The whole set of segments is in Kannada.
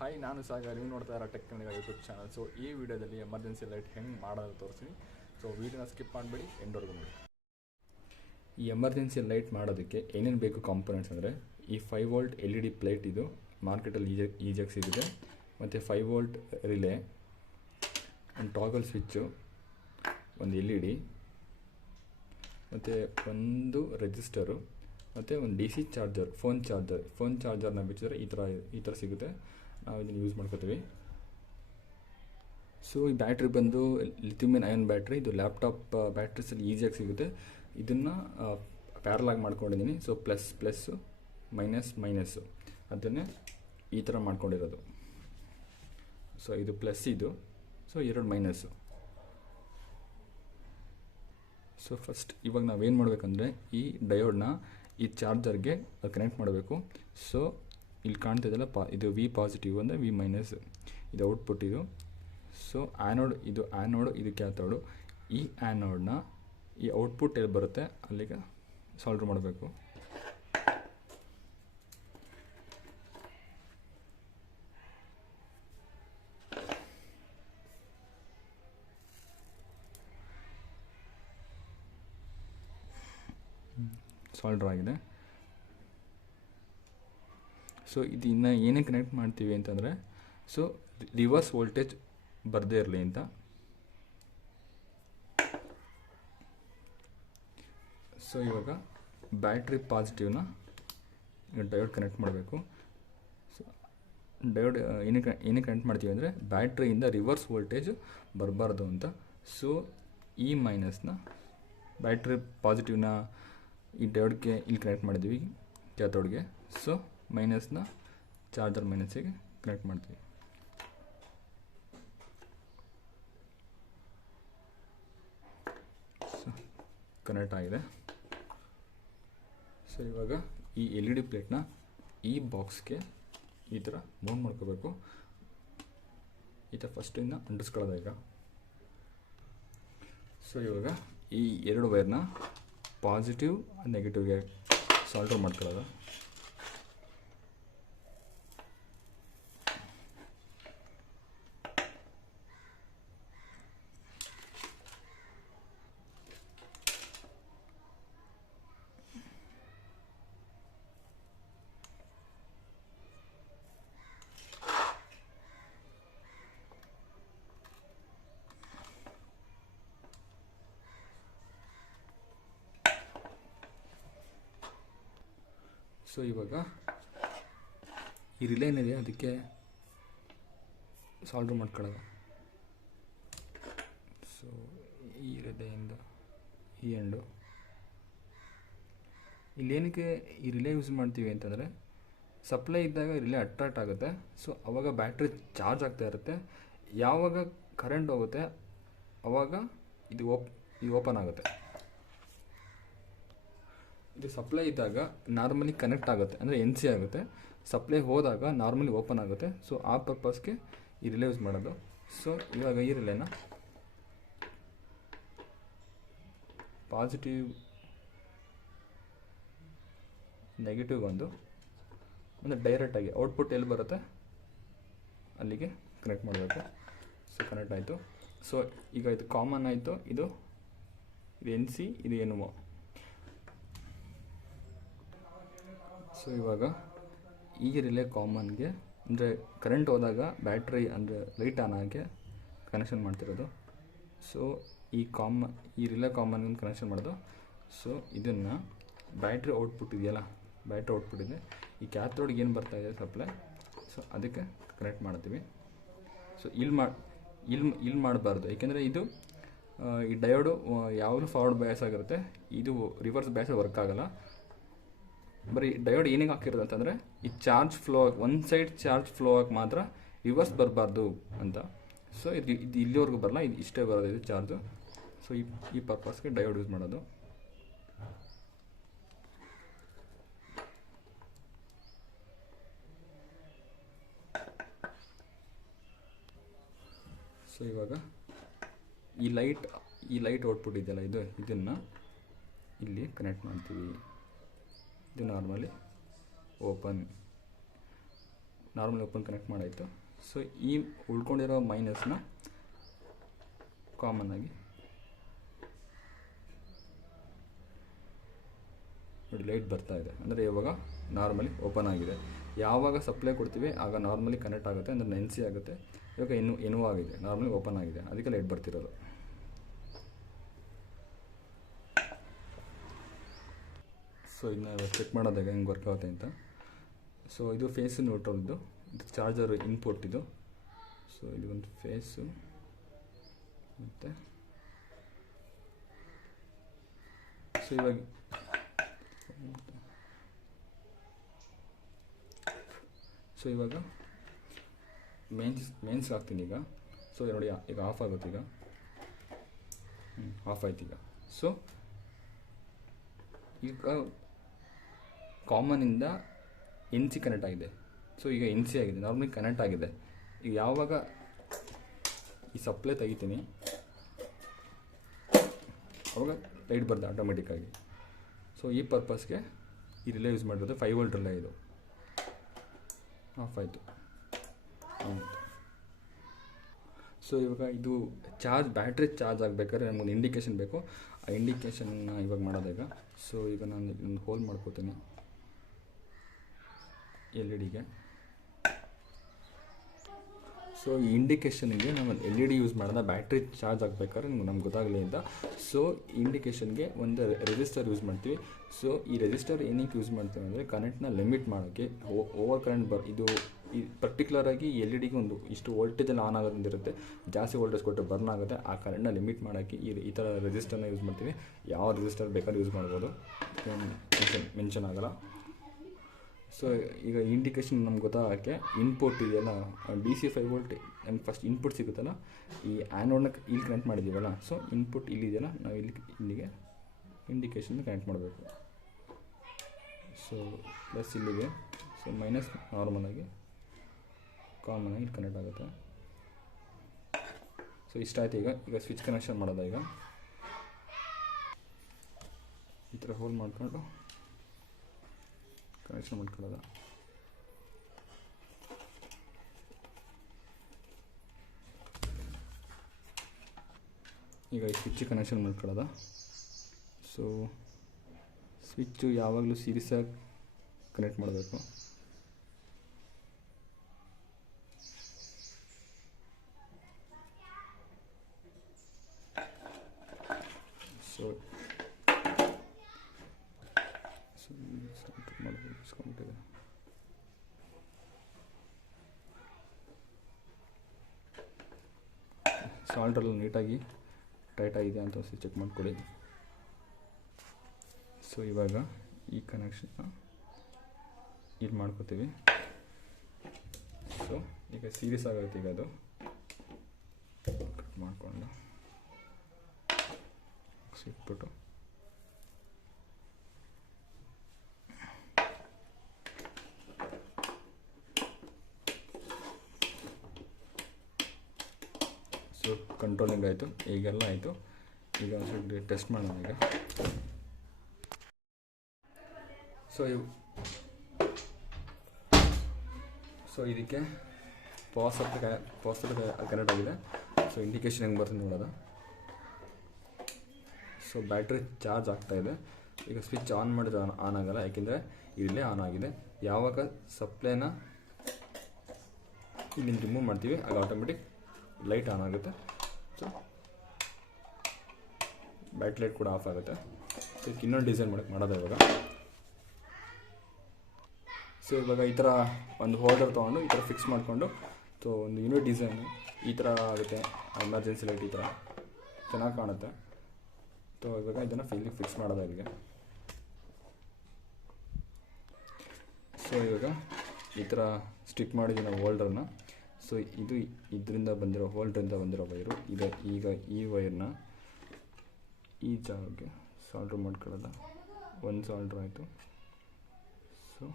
ಹಾಯ್, ನಾನು ಸಾಗರ್. ನೀವು ನೋಡ್ತಾ ಇರೋ tech Kannada YouTube channel. So ಈ ವಿಡಿಯೋದಲ್ಲಿ ಎಮರ್ಜೆನ್ಸಿ ಲೈಟ್ ಹೆಂಗೆ ಮಾಡೋದು ತೋರಿಸ್ತೀನಿ. ಸೊ ವಿಡಿಯೋನ ಸ್ಕಿಪ್ ಮಾಡಬೇಡಿ, ಎಂಡ್ವರೆಗೂ ನೋಡಿ. ಈ ಎಮರ್ಜೆನ್ಸಿ ಲೈಟ್ ಮಾಡೋದಕ್ಕೆ ಏನೇನು ಬೇಕು ಕಾಂಪೊನೆಂಟ್ಸ್ ಅಂದರೆ, ಈ 5 ವೋಲ್ಟ್ LED ಪ್ಲೇಟ್, ಇದು ಮಾರ್ಕೆಟಲ್ಲಿ ಈಜಿಯಾಗಿ ಸಿಗುತ್ತೆ. ಮತ್ತು 5 ವೋಲ್ಟ್ ರಿಲೇ, ಒಂದು ಟಾಗಲ್ ಸ್ವಿಚ್ಚು, ಒಂದು LED, ಮತ್ತು ಒಂದು ರೆಜಿಸ್ಟರು, ಮತ್ತು ಒಂದು DC ಚಾರ್ಜರ್, ಫೋನ್ ಚಾರ್ಜರ್ನ ಬಿಚ್ಚಿದ್ರೆ ಈ ಥರ ಸಿಗುತ್ತೆ. ನಾವು ಇದನ್ನು ಯೂಸ್ ಮಾಡ್ಕೋತೀವಿ. ಸೊ ಈ ಬ್ಯಾಟ್ರಿ ಬಂದು ಲಿಥಿಯಂ ಅಯಾನ್ ಬ್ಯಾಟ್ರಿ. ಇದು ಲ್ಯಾಪ್ಟಾಪ್ ಬ್ಯಾಟ್ರೀಸಲ್ಲಿ ಈಸಿಯಾಗಿ ಸಿಗುತ್ತೆ. ಇದನ್ನು ಪ್ಯಾರಲಾಗಿ ಮಾಡ್ಕೊಂಡಿದ್ದೀನಿ. ಸೊ ಪ್ಲಸ್ಸು ಮೈನಸ್ಸು ಅದನ್ನೇ ಈ ಥರ ಮಾಡ್ಕೊಂಡಿರೋದು. ಸೊ ಇದು ಪ್ಲಸ್, ಇದು ಸೊ 2 ಮೈನಸ್ಸು. ಸೊ ಫಸ್ಟ್ ಇವಾಗ ನಾವೇನು ಮಾಡಬೇಕಂದ್ರೆ, ಈ ಡಯೋಡ್ನ ಈ ಚಾರ್ಜರ್ಗೆ ಕನೆಕ್ಟ್ ಮಾಡಬೇಕು. ಸೊ ಇಲ್ಲಿ ಕಾಣ್ತಿದ್ದಲ್ಲ, ಇದು V ಪಾಸಿಟಿವ್ ಅಂದರೆ V ಮೈನಸ್, ಇದು ಔಟ್ಪುಟ್ ಇದು. ಸೊ ಇದು ಆ್ಯನೋಡ್, ಇದು ಕ್ಯಾಥೋಡು. ಈ ಆ್ಯನೋಡ್ನ ಈ ಔಟ್ಪುಟ್ ಎಲ್ಲಿ ಬರುತ್ತೆ ಅಲ್ಲಿಗೆ ಸಾಲ್ಡ್ರ್ ಮಾಡಬೇಕು. ಸಾಲ್ಡ್ರ್ ಆಗಿದೆ. ಸೊ ಇದು ಇನ್ನು ಏನೇ ಕನೆಕ್ಟ್ ಮಾಡ್ತೀವಿ ಅಂತಂದರೆ, ಸೊ ರಿವರ್ಸ್ ವೋಲ್ಟೇಜ್ ಬರದೇ ಇರಲಿ ಅಂತ. ಸೊ ಇವಾಗ ಬ್ಯಾಟ್ರಿ ಪಾಸಿಟಿವ್ನ ಡಯೋಡ್ ಕನೆಕ್ಟ್ ಮಾಡಬೇಕು. ಸೊ ಡಯೋಡ್ ಏನಕ್ಕೆ ಕನೆಕ್ಟ್ ಮಾಡ್ತೀವಿ ಅಂದರೆ, ಬ್ಯಾಟ್ರಿಯಿಂದ ರಿವರ್ಸ್ ವೋಲ್ಟೇಜ್ ಬರಬಾರ್ದು ಅಂತ. ಸೊ ಈ ಮೈನಸ್ನ ಬ್ಯಾಟ್ರಿ ಪಾಸಿಟಿವ್ನ ಈ ಡಯೋಡ್ಗೆ ಇಲ್ಲಿ ಕನೆಕ್ಟ್ ಮಾಡಿದ್ದೀವಿ, ಕ್ಯಾಥೋಡ್ಗೆ. ಸೊ ಮೈನಸ್ನ ಚಾರ್ಜರ್ ಮೈನಸ್ಸಿಗೆ ಕನೆಕ್ಟ್ ಮಾಡ್ತೀವಿ. ಸೊ ಕನೆಕ್ಟ್ ಆಗಿದೆ. ಸೊ ಇವಾಗ ಈ LED ಪ್ಲೇಟ್ನ ಈ ಬಾಕ್ಸ್ಗೆ ಈ ಥರ ಮೌಂಟ್ ಮಾಡ್ಕೋಬೇಕು. ಈ ಥರ ಫಸ್ಟಿಂದ ಅಂಟಿಸ್ಕೊಳ್ಳೋದು ಈಗ. ಸೊ ಇವಾಗ ಈ 2 ವೈರ್ನ ಪಾಸಿಟಿವ್ ನೆಗೆಟಿವ್ಗೆ ಸಾಲ್ಡರ್ ಮಾಡ್ಕೊಳ್ಳೋದು. ಸೊ ಇವಾಗ ಈ ರಿಲೇ ಏನಿದೆ ಅದಕ್ಕೆ ಸಾಲ್ಡ್ರ್ ಮಾಡ್ಕೊಳ್ಳೋದು. ಸೊ ಈ ರಿಲೇಯಿಂದ ಈ ಎಂಡು, ಇಲ್ಲೇನಕ್ಕೆ ಈ ರಿಲೇ ಯೂಸ್ ಮಾಡ್ತೀವಿ ಅಂತಂದರೆ, ಸಪ್ಲೈ ಇದ್ದಾಗ ರಿಲೇ ಅಟ್ರಾಕ್ಟ್ ಆಗುತ್ತೆ. ಸೊ ಆವಾಗ ಬ್ಯಾಟ್ರಿ ಚಾರ್ಜ್ ಆಗ್ತಾ ಇರುತ್ತೆ. ಯಾವಾಗ ಕರೆಂಟ್ ಹೋಗುತ್ತೆ ಆವಾಗ ಇದು ಓಪನ್ ಆಗುತ್ತೆ. ಇದು ಸಪ್ಲೈ ಇದ್ದಾಗ ನಾರ್ಮಲಿ ಕನೆಕ್ಟ್ ಆಗುತ್ತೆ, ಅಂದರೆ NC ಆಗುತ್ತೆ. ಸಪ್ಲೈ ಹೋದಾಗ ನಾರ್ಮಲಿ ಓಪನ್ ಆಗುತ್ತೆ. ಸೊ ಆ ಪರ್ಪಸ್ಗೆ ಈ ರಿಲೇ ಯೂಸ್ ಮಾಡೋದು. ಸೊ ಇವಾಗ ಈ ರಿಲೇನ ಪಾಸಿಟಿವ್ ನೆಗೆಟಿವ್ ಒಂದು ಡೈರೆಕ್ಟಾಗಿ ಔಟ್ಪುಟ್ ಎಲ್ಲಿ ಬರುತ್ತೆ ಅಲ್ಲಿಗೆ ಕನೆಕ್ಟ್ ಮಾಡಬೇಕು. ಸೊ ಕನೆಕ್ಟ್ ಆಯಿತು. ಸೊ ಈಗ ಇದು ಕಾಮನ್ ಆಯಿತು. ಇದು NC, ಇದು NO. ಸೊ ಇವಾಗ ಈ ರಿಲೇ ಕಾಮನ್ಗೆ, ಅಂದರೆ ಕರೆಂಟ್ ಹೋದಾಗ ಬ್ಯಾಟ್ರಿ ಅಂದರೆ ಲೈಟ್ ಆನ್ ಆಗಿ ಕನೆಕ್ಷನ್ ಮಾಡ್ತಿರೋದು. ಸೊ ಈ ರಿಲೇ ಕಾಮನ್ಗೆ ಕನೆಕ್ಷನ್ ಮಾಡೋದು. ಸೊ ಇದನ್ನು ಬ್ಯಾಟ್ರಿ ಔಟ್ಪುಟ್ ಇದೆಯಲ್ಲ, ಬ್ಯಾಟ್ರಿ ಔಟ್ಪುಟ್ ಇದೆ, ಈ ಕ್ಯಾಥೋಡ್ಗೆ ಏನು ಬರ್ತಾಯಿದೆ ಸಪ್ಲೈ, ಸೊ ಅದಕ್ಕೆ ಕನೆಕ್ಟ್ ಮಾಡ್ತೀವಿ. ಸೊ ಇಲ್ಲಿ ಮಾಡಬಾರ್ದು, ಏಕೆಂದರೆ ಇದು ಈ ಡಯೋಡು ಯಾವಾಗಲೂ ಫಾರ್ವರ್ಡ್ ಬಯಾಸ್ ಆಗಿರುತ್ತೆ. ಇದು ರಿವರ್ಸ್ ಬಯಾಸ್ ವರ್ಕ್ ಆಗೋಲ್ಲ. ಬರೀ ಡಯೋಡ್ ಏನಿಗೆ ಹಾಕಿರೋದು ಅಂತಂದರೆ, ಈ charge flow one side charge flow ಆಗಿ ಮಾತ್ರ, ರಿವರ್ಸ್ ಬರಬಾರ್ದು ಅಂತ. ಸೊ ಇದು ಇಲ್ಲಿವರೆಗೂ ಬರಲ್ಲ, ಇದು ಇಷ್ಟೇ ಬರೋದು ಇದು ಚಾರ್ಜು. ಸೊ ಈ ಪರ್ಪಸ್ಗೆ ಡಯೋಡ್ ಯೂಸ್ ಮಾಡೋದು. ಸೊ ಇವಾಗ ಈ ಲೈಟ್ ಔಟ್ಪುಟ್ ಇದೆಯಲ್ಲ, ಇದನ್ನು ಇಲ್ಲಿ ಕನೆಕ್ಟ್ ಮಾಡ್ತೀವಿ. ಇದು normally open. Normal open connect ಮಾಡಾಯಿತು. ಸೊ ಈ ಉಳ್ಕೊಂಡಿರೋ ಮೈನಸ್ನ ಕಾಮನ್ ಆಗಿ ನೋಡಿ ಲೈಟ್ ಬರ್ತಾ ಇದೆ, ಅಂದರೆ ಇವಾಗ ನಾರ್ಮಲಿ ಓಪನ್ ಆಗಿದೆ. ಯಾವಾಗ ಸಪ್ಲೈ ಕೊಡ್ತೀವಿ ಆಗ ನಾರ್ಮಲಿ ಕನೆಕ್ಟ್ ಆಗುತ್ತೆ, ಅಂದರೆ NC ಆಗುತ್ತೆ. ಇವಾಗ ಇನ್ನೂ ಆಗಿದೆ, ನಾರ್ಮಲಿ ಓಪನ್ ಆಗಿದೆ, ಅದಕ್ಕೆ ಲೈಟ್ ಬರ್ತಿರೋದು. ಸೊ ಇದನ್ನ ಚೆಕ್ ಮಾಡೋದಾಗ ಹೆಂಗೆ ವರ್ಕ್ ಆಗುತ್ತೆ ಅಂತ. ಸೊ ಇದು ಫೇಸ್ ನ್ಯೂಟ್ರಲ್ದು, ಇದು ಚಾರ್ಜರ್ ಇನ್ಪುಟ್ ಇದು. ಸೊ ಇದು ಒಂದು ಫೇಸು ಮತ್ತು ಸೊ ಇವಾಗ ಮೇನ್ಸ್ ಹಾಕ್ತೀನಿ ಈಗ. ಸೊ ನೋಡಿ ಈಗ ಆಫ್ ಆಗುತ್ತೆ, ಈಗ ಆಫ್ ಆಯ್ತು ಈಗ. ಸೊ ಈಗ ಕಾಮನಿಂದ NC ಕನೆಕ್ಟ್ ಆಗಿದೆ. ಸೊ ಈಗ NC ಆಗಿದೆ, ನಾರ್ಮಲಿ ಕನೆಕ್ಟ್ ಆಗಿದೆ. ಈಗ ಯಾವಾಗ ಈ ಸಪ್ಲೈ ತೆಗಿತೀನಿ ಅವಾಗ ಲೈಟ್ ಬರ್ತದೆ ಆಟೋಮೆಟಿಕ್ಕಾಗಿ. ಸೊ ಈ ಪರ್ಪಸ್ಗೆ ಈ ರಿಲೇ ಯೂಸ್ ಮಾಡಿರೋದು. 5 ವೋಲ್ಟ್ ರಿಲೇ ಇದು. ಆಫ್ ಆಯಿತು. ಸೊ ಇವಾಗ ಇದು ಬ್ಯಾಟ್ರಿ ಚಾರ್ಜ್ ಆಗಬೇಕಾದ್ರೆ ನಮಗೊಂದು ಇಂಡಿಕೇಷನ್ ಬೇಕು. ಆ ಇಂಡಿಕೇಷನ್ನ ಇವಾಗ ಮಾಡೋದಾಗ. ಸೊ ಈಗ ನಾನು ಒಂದು ಹೋಲ್ ಮಾಡ್ಕೋತೀನಿ LED. ಸೊ ಈ ಇಂಡಿಕೇಷನ್ಗೆ ನಾವು LED ಯೂಸ್ ಮಾಡೋದ ಬ್ಯಾಟ್ರಿ ಚಾರ್ಜ್ ಆಗಬೇಕಾದ್ರೆ ನಮ್ಗೆ ಗೊತ್ತಾಗಲಿ ಅಂತ. ಸೊ ಇಂಡಿಕೇಷನ್ಗೆ ಒಂದು ರೆಸಿಸ್ಟರ್ ಯೂಸ್ ಮಾಡ್ತೀವಿ. ಸೊ ಈ ರೆಸಿಸ್ಟರ್ ಏನಕ್ಕೆ ಯೂಸ್ ಮಾಡ್ತೀವಿ ಅಂದರೆ ಕರೆಂಟ್ನ ಲಿಮಿಟ್ ಮಾಡೋಕ್ಕೆ. ಓವರ್ ಕರೆಂಟ್ ಇದು ಪರ್ಟಿಕ್ಯುಲರಾಗಿ LED ಒಂದು ಇಷ್ಟು ವೋಲ್ಟೇಜಲ್ಲಿ ಆನ್ ಆಗೋದಿರುತ್ತೆ. ಜಾಸ್ತಿ ವೋಲ್ಟೇಜ್ ಕೊಟ್ಟರೆ ಬರ್ನ್ ಆಗುತ್ತೆ. ಆ ಕರೆಂಟ್ನ ಲಿಮಿಟ್ ಮಾಡೋಕ್ಕೆ ಈ ಥರ ರೆಸಿಸ್ಟರ್ನ ಯೂಸ್ ಮಾಡ್ತೀವಿ. ಯಾವ ರೆಸಿಸ್ಟರ್ ಬೇಕಾದ್ರೂ ಯೂಸ್ ಮಾಡ್ಬೋದು, ಮೆನ್ಷನ್ ಆಗೋಲ್ಲ. ಸೊ ಈಗ ಇಂಡಿಕೇಷನ್ ನಮ್ಗೆ ಗೊತ್ತಾಗೋಕ್ಕೆ ಇನ್ಪುಟ್ ಇದೆಯಲ್ಲ, DC 5 ವೋಲ್ಟ್ ನಮ್ಗೆ ಫಸ್ಟ್ ಇನ್ಪುಟ್ ಸಿಗುತ್ತಲ್ಲ, ಈ ಆ್ಯನೋಡ್ನ ಇಲ್ಲಿ ಕನೆಕ್ಟ್ ಮಾಡಿದ್ದೀವಲ್ಲ. ಸೊ ಇನ್ಪುಟ್ ಇಲ್ಲಿದೆಯಲ್ಲ, ನಾವು ಇಲ್ಲಿಗೆ ಇಂಡಿಕೇಷನ್ ಕನೆಕ್ಟ್ ಮಾಡಬೇಕು. ಸೊ ಪ್ಲಸ್ ಇಲ್ಲಿಗೆ, ಸೊ ಮೈನಸ್ ನಾರ್ಮಲಾಗಿ ಕಾಮನಾಗಿ ಇಲ್ಲಿ ಕನೆಕ್ಟ್ ಆಗುತ್ತೆ. ಸೊ ಇಷ್ಟ ಆಯ್ತು. ಈಗ ಸ್ವಿಚ್ ಕನೆಕ್ಷನ್ ಮಾಡೋದ. ಈಗ ಈ ಥರ ಹೋಲ್ ಮಾಡಿಕೊಂಡು ಕನೆಕ್ಷನ್ ಮಾಡ್ಕೊಳ್ಳೋದ. ಈಗ ಈ ಸ್ವಿಚ್ ಕನೆಕ್ಷನ್ ಮಾಡ್ಕೊಳ್ಳೋದ. ಸೊ ಸ್ವಿಚ್ಚು ಯಾವಾಗಲೂ ಸೀರೀಸಾಗಿ ಕನೆಕ್ಟ್ ಮಾಡಬೇಕು. ಸೊ ಮಾಡಿಸ್ಕೊಂಡಿದೆ. ಸಾಲ್ಟ್ರಲ್ಲಿ ನೀಟಾಗಿ ಟೈಟ್ ಆಗಿದೆ ಅಂತ ಚೆಕ್ ಮಾಡ್ಕೊಳ್ಳಿ. ಸೊ ಇವಾಗ ಈ ಕನೆಕ್ಷನ್ನ ಇಲ್ಲಿ ಮಾಡ್ಕೋತೀವಿ. ಸೊ ಈಗ ಸೀರೀಸ್ ಆಗುತ್ತೆ. ಈಗ ಅದು ಕಟ್ ಮಾಡಿಕೊಂಡು ಸಿಕ್ಬಿಟ್ಟು ಸೊ ಕಂಟ್ರೋಲಿಂಗ್ ಆಯಿತು. ಈಗೆಲ್ಲ ಆಯಿತು. ಈಗ ಒಂದು ಟೆಸ್ಟ್ ಮಾಡೋಣ ಈಗ. ಸೊ ಇದಕ್ಕೆ ಪವರ್ ಸಪ್ಲೈ ಕನೆಕ್ಟ್ ಆಗಿದೆ. ಸೊ ಇಂಡಿಕೇಶನ್ ಹೆಂಗೆ ಬರ್ತದೆ ನೋಡೋದ. ಸೊ ಬ್ಯಾಟ್ರಿ ಚಾರ್ಜ್ ಆಗ್ತಾಯಿದೆ. ಈಗ ಸ್ವಿಚ್ ಆನ್ ಮಾಡಿದ್ರೆ ಆನ್ ಆಗೋಲ್ಲ, ಯಾಕೆಂದರೆ ಇಲ್ಲೇ ಆನ್ ಆಗಿದೆ. ಯಾವಾಗ ಸಪ್ಲೈನ ಇಲ್ಲಿಂದ ರಿಮೂವ್ ಮಾಡ್ತೀವಿ ಆಗ ಆಟೋಮೆಟಿಕ್ ಲೈಟ್ ಆನ್ ಆಗುತ್ತೆ. ಸೊ ಬ್ಯಾಟ್ರಿ ಲೈಟ್ ಕೂಡ ಆಫ್ ಆಗುತ್ತೆ. ಸೊ ಇದಕ್ಕೆ ಇನ್ನೊಂದು ಡಿಸೈನ್ ಮಾಡೋದು ಇವಾಗ. ಸೊ ಇವಾಗ ಈ ಥರ ಒಂದು ಹೋಲ್ಡರ್ ತೊಗೊಂಡು ಈ ಥರ ಫಿಕ್ಸ್ ಮಾಡಿಕೊಂಡು, ಸೊ ಒಂದು ಯೂನಿಟ್ ಡಿಸೈನು ಈ ಥರ ಆಗುತ್ತೆ. ಎಮರ್ಜೆನ್ಸಿ ಲೈಟ್ ಈ ಥರ ಚೆನ್ನಾಗಿ ಕಾಣುತ್ತೆ. ಸೊ ಇವಾಗ ಇದನ್ನು ಫಿಕ್ಸ್ ಮಾಡೋದು ಇಲ್ಲಿಗೆ. ಸೊ ಇವಾಗ ಈ ಥರ ಸ್ಟಿಕ್ ಮಾಡಿದ್ದೀವಿ ನಾವು ಹೋಲ್ಡರ್ನ. ಸೊ ಇದು ಇದರಿಂದ ಬಂದಿರೋ ಹೋಲ್ಡ್ರಿಂದ ಬಂದಿರೋ ವೈರು ಇದೆ. ಈಗ ಈ ವೈರ್ನ ಈ ಜಾಗಕ್ಕೆ ಸಾಲ್ಡ್ರ್ ಮಾಡ್ಕೊಳ್ಳೋದ. ಒಂದು ಸಾಲ್ಡ್ರ್ ಆಯಿತು. ಸೊ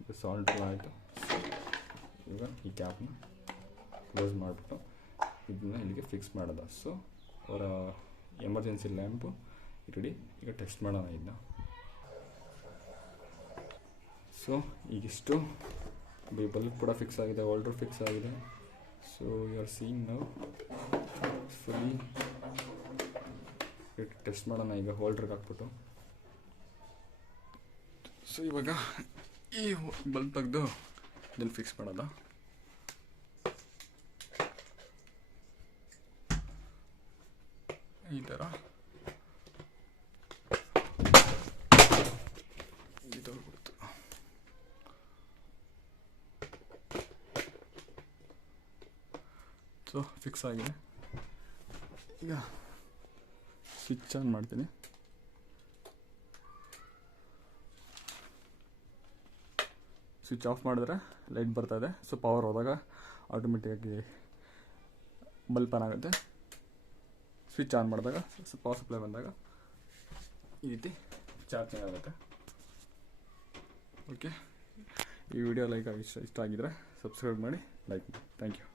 ಈಗ ಸಾಲ್ಡ್ರ್ ಆಯಿತು. ಈಗ ಈ ಕ್ಯಾಪ್ನ ಕ್ಲೋಸ್ ಮಾಡಿಬಿಟ್ಟು ಇದನ್ನ ಇಲ್ಲಿಗೆ ಫಿಕ್ಸ್ ಮಾಡೋದ. ಸೊ ಅವರ ಎಮರ್ಜೆನ್ಸಿ ಲ್ಯಾಂಪು ರೆಡಿ. ಈಗ ಟೆಸ್ಟ್ ಮಾಡೋಣ ಇದನ್ನ. ಸೊ ಈಗಿಷ್ಟು ಬಲ್ಬ್ ಕೂಡ ಫಿಕ್ಸ್ ಆಗಿದೆ, ಹೋಲ್ಡರ್ ಫಿಕ್ಸ್ ಆಗಿದೆ. ಸೊ ಯು ಆರ್ ಸೀಯಿಂಗ್ ನಾವು ಫುಲ್ಲಿ ಟೆಸ್ಟ್ ಮಾಡೋಣ ಈಗ ಹೋಲ್ಡ್ರಿಗೆ ಹಾಕ್ಬಿಟ್ಟು. ಸೊ ಇವಾಗ ಈ ಬಲ್ಬ್ ತೆಗೆದು ಇದನ್ನು ಫಿಕ್ಸ್ ಮಾಡೋದ. ಈ ಥರ ಇದು ಬಿಡ್ತು. ಸೊ ಫಿಕ್ಸ್ ಆಗಿದೆ. ಈಗ ಸ್ವಿಚ್ ಆನ್ ಮಾಡ್ತೀನಿ. ಸ್ವಿಚ್ ಆಫ್ ಮಾಡಿದ್ರೆ ಲೈಟ್ ಬರ್ತಾಯಿದೆ. ಸೊ ಪವರ್ ಹೋದಾಗ ಆಟೋಮೆಟಿಕ್ಕಾಗಿ ಬಲ್ಬ್ ಆನ್ ಆಗುತ್ತೆ. ಸ್ವಿಚ್ ಆನ್ ಮಾಡಿದಾಗ ಪವರ್ ಸಪ್ಲೈ ಬಂದಾಗ ಈ ರೀತಿ ಚಾರ್ಜಿಂಗ್ ಆಗುತ್ತೆ. ಓಕೆ, ಈ ವಿಡಿಯೋ ಇಷ್ಟ ಆಗಿದ್ರೆ ಸಬ್ಸ್ಕ್ರೈಬ್ ಮಾಡಿ, ಲೈಕ್ ಮಾಡಿ. Thank you.